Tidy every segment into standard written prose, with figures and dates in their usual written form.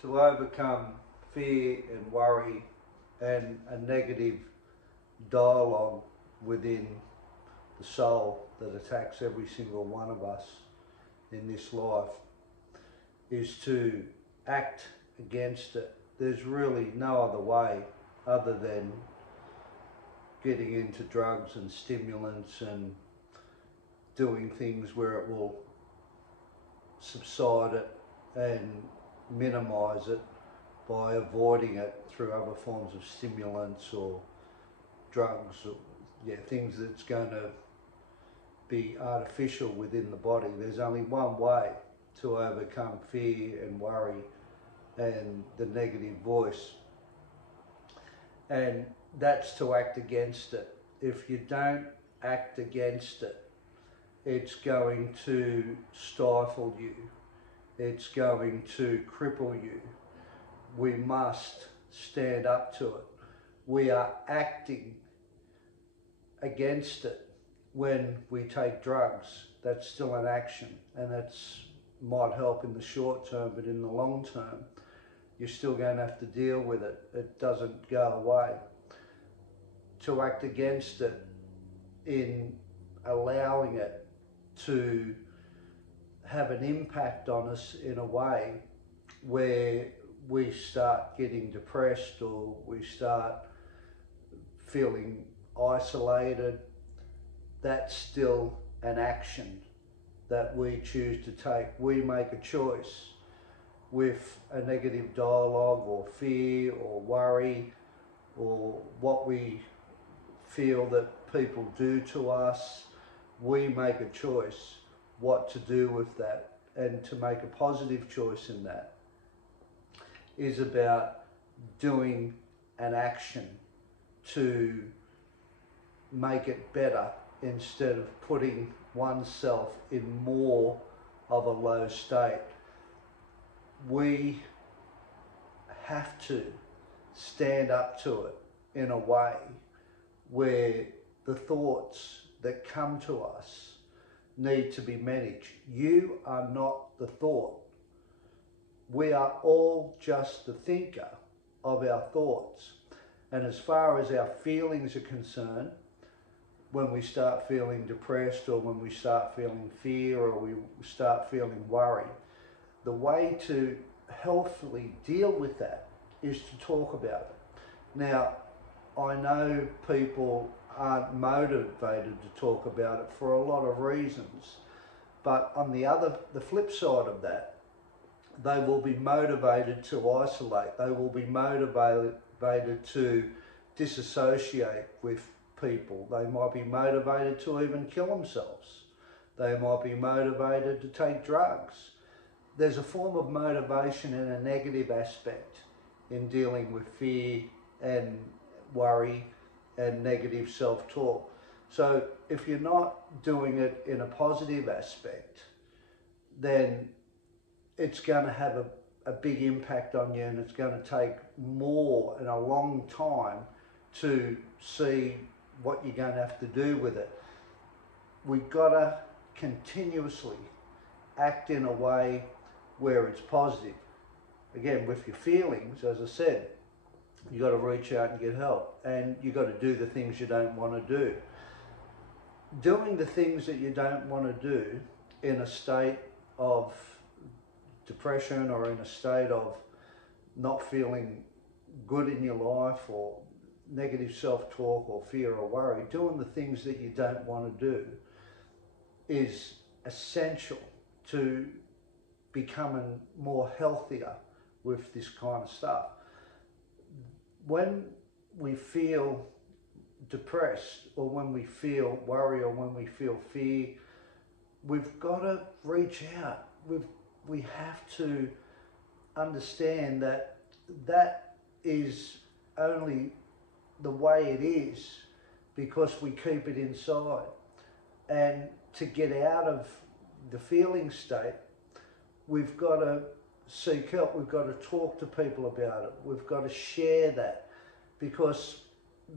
to overcome fear and worry and a negative dialogue within the soul that attacks every single one of us in this life is to act against it. There's really no other way other than getting into drugs and stimulants and doing things where it will subside it and minimize it by avoiding it through other forms of stimulants or drugs or things that's going to be artificial within the body. There's only one way to overcome fear and worry and the negative voice, and that's to act against it. If you don't act against it, it's going to stifle you. It's going to cripple you. We must stand up to it. We are acting against it. When we take drugs, that's still an action, and that's might help in the short term, but in the long term, you're still going to have to deal with it. It doesn't go away. To act against it in allowing it to have an impact on us in a way where we start getting depressed or we start feeling isolated, that's still an action that we choose to take. We make a choice with a negative dialogue or fear or worry or what we feel that people do to us. We make a choice what to do with that, and to make a positive choice in that is about doing an action to make it better instead of putting oneself in more of a low state. We have to stand up to it in a way where the thoughts that come to us need to be managed. You are not the thought. We are all just the thinker of our thoughts. And as far as our feelings are concerned, when we start feeling depressed or when we start feeling fear or we start feeling worry, the way to healthfully deal with that is to talk about it. Now, I know people aren't motivated to talk about it for a lot of reasons, but on the flip side of that, they will be motivated to isolate. They will be motivated to disassociate with people. They might be motivated to even kill themselves. They might be motivated to take drugs. There's a form of motivation and a negative aspect in dealing with fear and worry and negative self-talk. So if you're not doing it in a positive aspect, then it's going to have a big impact on you, and it's going to take more and a long time to see what you're going to have to do with it. We've got to continuously act in a way where it's positive. Again, with your feelings, as I said, you've got to reach out and get help, and you've got to do the things you don't want to do. Doing the things that you don't want to do in a state of depression or in a state of not feeling good in your life or negative self-talk or fear or worry, doing the things that you don't want to do is essential to becoming more healthier with this kind of stuff. When we feel depressed or when we feel worry or when we feel fear, we've got to reach out. We have to understand that that is only the way it is because we keep it inside. And to get out of the feeling state, we've got to seek help. We've got to talk to people about it. We've got to share that, because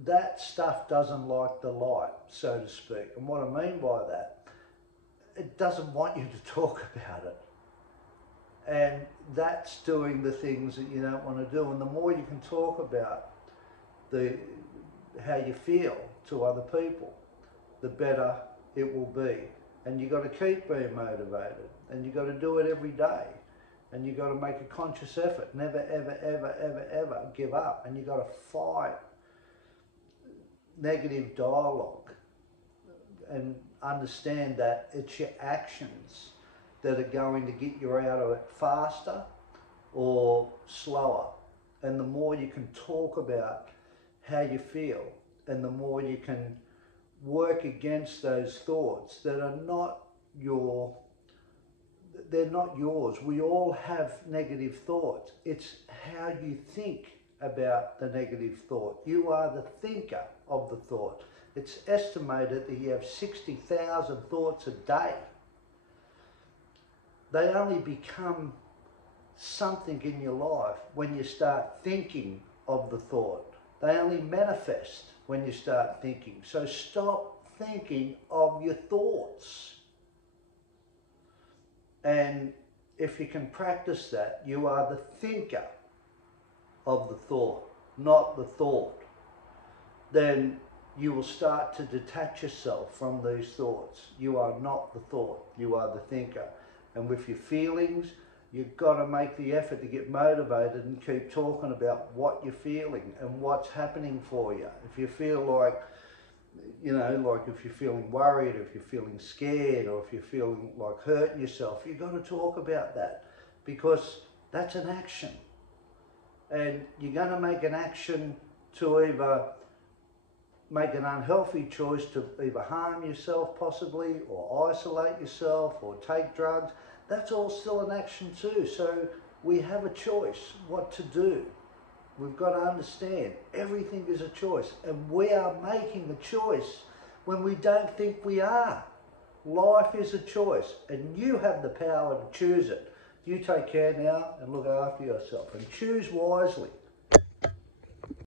that stuff doesn't like the light, so to speak. And what I mean by that, it doesn't want you to talk about it. And that's doing the things that you don't want to do. And the more you can talk about how you feel to other people, the better it will be. And you've got to keep being motivated, and you've got to do it every day, and you've got to make a conscious effort. Never, ever, ever, ever, ever give up. And you've got to fight negative dialogue and understand that it's your actions that are going to get you out of it faster or slower. And the more you can talk about how you feel, and the more you can work against those thoughts that are not they're not yours. We all have negative thoughts. It's how you think about the negative thought. You are the thinker of the thought. It's estimated that you have 60,000 thoughts a day. They only become something in your life when you start thinking of the thought. They only manifest when you start thinking. So stop thinking of your thoughts. And if you can practice that, you are the thinker of the thought, not the thought. Then you will start to detach yourself from these thoughts. You are not the thought, you are the thinker. And with your feelings, you've got to make the effort to get motivated and keep talking about what you're feeling and what's happening for you. If you feel like, like if you're feeling worried, or if you're feeling scared, or if you're feeling like hurting yourself, you've got to talk about that, because that's an action. And you're going to make an action to either make an unhealthy choice to either harm yourself possibly, or isolate yourself, or take drugs. That's all still an action too. So we have a choice what to do. We've got to understand everything is a choice, and we are making a choice when we don't think we are. Life is a choice, and you have the power to choose it. You take care now and look after yourself, and choose wisely.